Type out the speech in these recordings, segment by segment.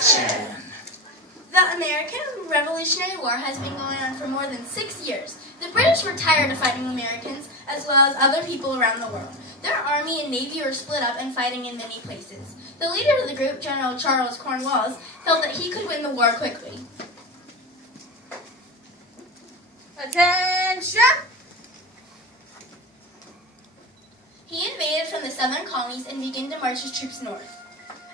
Action! The American Revolutionary War has been going on for more than 6 years. The British were tired of fighting Americans, as well as other people around the world. Their army and navy were split up and fighting in many places. The leader of the group, General Charles Cornwallis, felt that he could win the war quickly. Attention! He invaded from the southern colonies and began to march his troops north.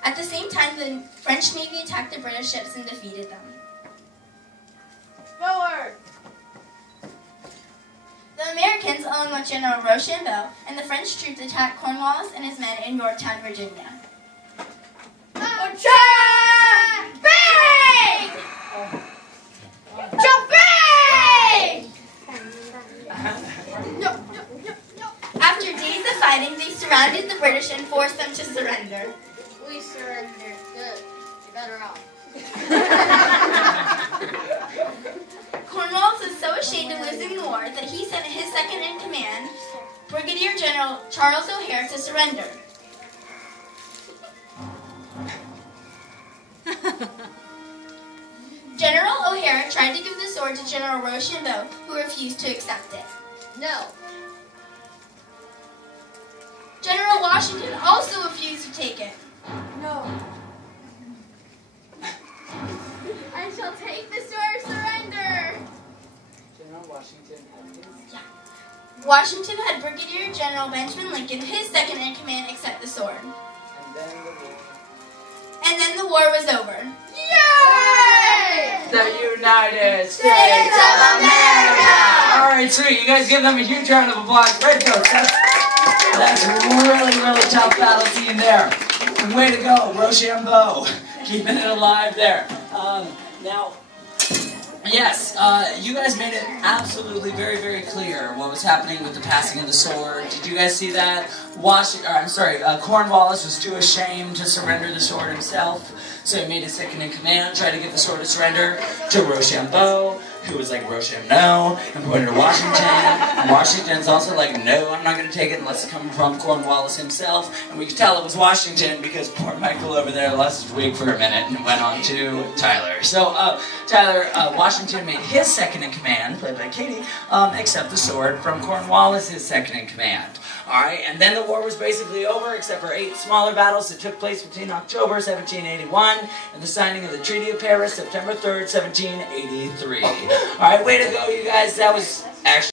At the same time, the French Navy attacked the British ships and defeated them. Forward! The Americans, along with General Rochambeau, and the French troops attacked Cornwallis and his men in Yorktown, Virginia. Attack! Bang! Jumping! No. After days of fighting, they surrounded the British and forced them to surrender. We surrendered. Good. You're better off. Cornwallis was so ashamed of losing the war that he sent his second-in-command, Brigadier General Charles O'Hare, to surrender. General O'Hare tried to give the sword to General Rochambeau, who refused to accept it. No. General Washington also refused to take it. No. I shall take the sword of surrender. General Washington had his... Washington had Brigadier General Benjamin Lincoln, his second-in-command, accept the sword. And then the war was over. Yay! the United States of America! Alright, sweet. You guys give them a huge round of applause. Great folks. That's really tough battle team there. Way to go, Rochambeau. Keeping it alive there. Now, yes, you guys made it absolutely very clear what was happening with the passing of the sword. Did you guys see that? Cornwallis was too ashamed to surrender the sword himself, so he made his second-in-command try to get the sword to surrender to Rochambeau, who was like, Rochambeau, and pointed to Washington. And Washington's also like, no, I'm not going to take it unless it comes from Cornwallis himself. And we could tell it was Washington because poor Michael over there lost his wig for a minute and went on to Tyler. So, Tyler, Washington made his second-in-command, played by Katie, accept the sword from Cornwallis, his second-in-command. Alright, and then the war was basically over, except for 8 smaller battles that took place between October 1781 and the signing of the Treaty of Paris, September 3rd, 1783. Alright, way to go, you guys. That was actually